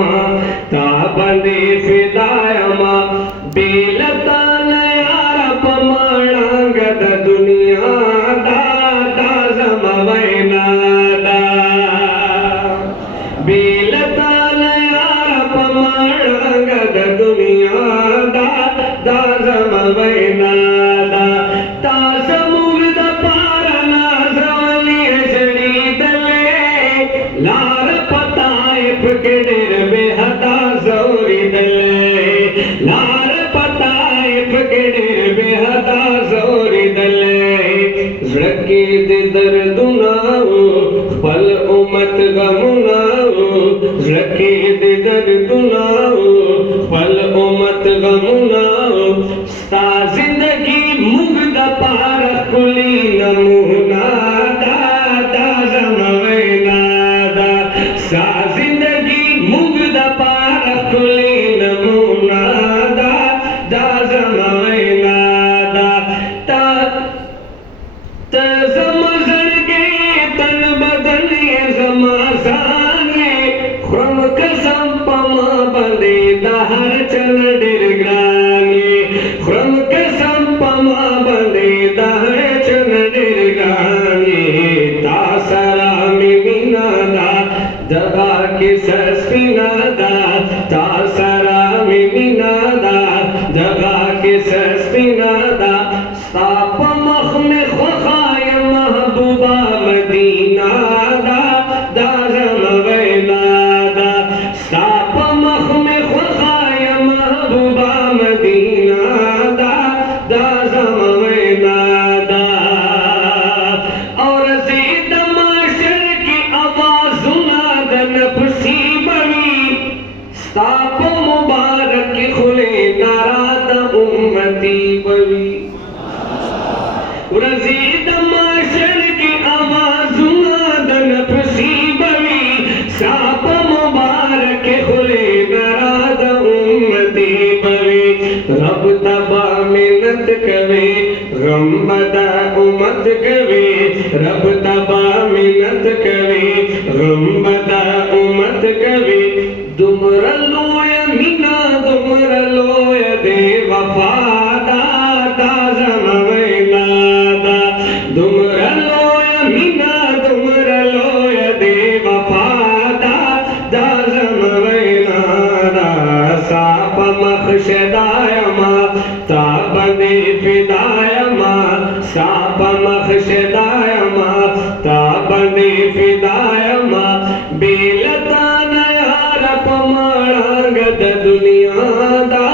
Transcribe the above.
मा ता बंदे फिदाय मा बेलता नयार पमाणांगद दुनिया दा दा जमवैना दा बेलता नयार पमाणांगद दुनिया दा दा जमवैना दा ता समुद्र पारना जवली जड़ी दले लार पताइफ के डेर बेहदा जोरी दले लार पताइफ के डेर बेहदा जोरी दले ज़की दिदर दुनाओ पल उमत गमुनाओ ज़की दिदर दुनाओ पल उमत गमुनाओ ता जिंदगी मुग्ध पार कुली नमूना दा दा जमवैना दा सा जिंदगी मुग्ध पार कुली नमूना दा दा जमवैना दा ता तजमजन के तन बदन ये जमासाने खुम कसम पमा बंदे दहर चल डिरगाने खुम कसम पमा बंदे दहर चल डिरगाने तासरा मिमिना दा जगा के सस्पिना दा तासरा मिमिना दा जगा के सस्पिना दा साप मख में ख्वाय महबूबा मदीना दा दा जमवैना दा साप मख में ख्वाय महबूबा मदीना दा दा जमवैना दा और ज़ीद माशर की आवाज़ नाद नफसी बनी साप मुबारक खुले नाराद उम्मती बनी रज़ीद माशर की आवाज़ नाद नफसी बनी साप मुबारक खुले नाराद उम्मती बनी रब तबा मिन्नत कवे गम बदा उम्मत कवे रब तबा मिन्नत कवे गम बदा उम्मत कवे दुमर लोय मीना दुमर लोय दे वफादा दा जमवैना दा दुमर लोय मीना दुमर लोय दे वफादा दा जमवैना दा साप मखशदाय मा ता बंदे फिदाय मा साप मखशदाय मा ता बंदे फिदाय मा बेलता नयार पमाणांगद दुनिया दा